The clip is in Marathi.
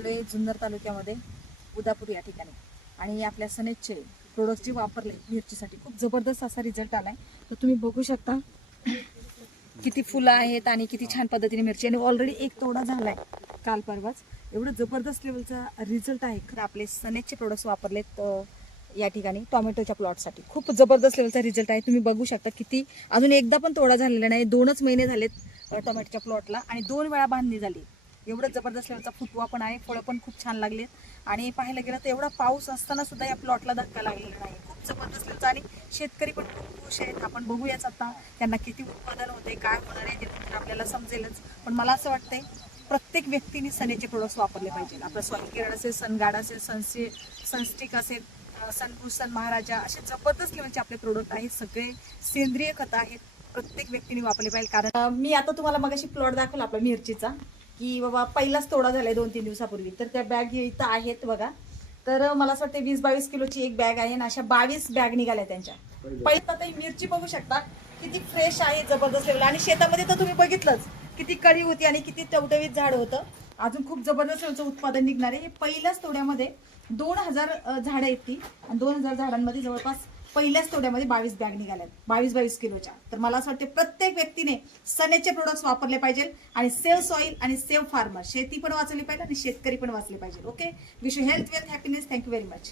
आलोय जुन्नर तालुक्यामध्ये उदापूर या ठिकाणी आणि आपल्या सनेजचे प्रोडक्ट जे वापरले मिरचीसाठी खूप जबरदस्त असा रिझल्ट आलाय. तर तुम्ही बघू शकता किती फुलं आहेत आणि किती छान पद्धतीने मिरची आणि ऑलरेडी एक तोडा झालाय काल परवाच. एवढं जबरदस्त लेवलचा रिझल्ट आहे. खरं आपले सनेजचे प्रोडक्ट्स वापरलेत या ठिकाणी टोमॅटोच्या प्लॉटसाठी खूप जबरदस्त लेवलचा रिझल्ट आहे. तुम्ही बघू शकता किती अजून एकदा पण तोडा झालेला नाही. 2च महिने झालेत टोमॅटोच्या प्लॉटला आणि 2 वेळा बांधणी झाली. एवढं जबरदस्त लेवलचा फुटवा पण आहे. फळं पण खूप छान लागलेत आणि पाहायला गेलं तर एवढा पाऊस असताना सुद्धा या प्लॉटला धक्का लागलेला नाही. खूप जबरदस्त लेवलचा आणि शेतकरी पण खूप खुश आहेत. आपण बघूयाच आता त्यांना किती उत्पादन होते, काय होणार आहे ते आपल्याला समजेलच. पण मला असं वाटतंय प्रत्येक व्यक्तीने सनेचे प्रोडक्ट्स वापरले पाहिजे. आपलं सॉइल केअर असेल, सनगार्ड असेल, सनस्टिक असेल, सनभूषण महाराजा असे जबरदस्त लेवलचे आपले प्रोडक्ट आहेत. सगळे सेंद्रिय खत आहेत. प्रत्येक व्यक्तीने वापरले पाहिजे. कारण मी आता तुम्हाला मगाशी प्लॉट दाखवला आपला मिरचीचा की बाबा पहिलाच तोडा झालाय 2-3 दिवसापूर्वी. तर त्या बॅग इथं आहेत बघा. तर मला असं वाटतं 20-22 किलोची एक बॅग आहे आणि अशा 22 बॅग निघाल्या त्यांच्या. पहिलं तर मिरची बघू शकता किती फ्रेश आहे, जबरदस्त लेवल. आणि शेतामध्ये तर तुम्ही बघितलंच किती कळी होती आणि किती टवटवीत झाड होतं. अजून खूप जबरदस्त लेवलचं उत्पादन निघणार आहे. हे पहिल्याच तोड्यामध्ये 2000 झाडं आहेत ती आणि 2000 झाडांमध्ये जवळपास पहिल्याच तोड्यामध्ये 22 बॅग निघाल्यात 22-22 किलोच्या. तर मला असं वाटतं प्रत्येक व्यक्तीने सनेजचे प्रोडक्ट्स वापरले पाहिजे आणि सेव्ह सॉइल आणि सेव्ह फार्मर, शेती पण वाचवली पाहिजे आणि शेतकरी पण वाचले पाहिजे. Okay, wish you health, wealth, happiness. Thank you very much.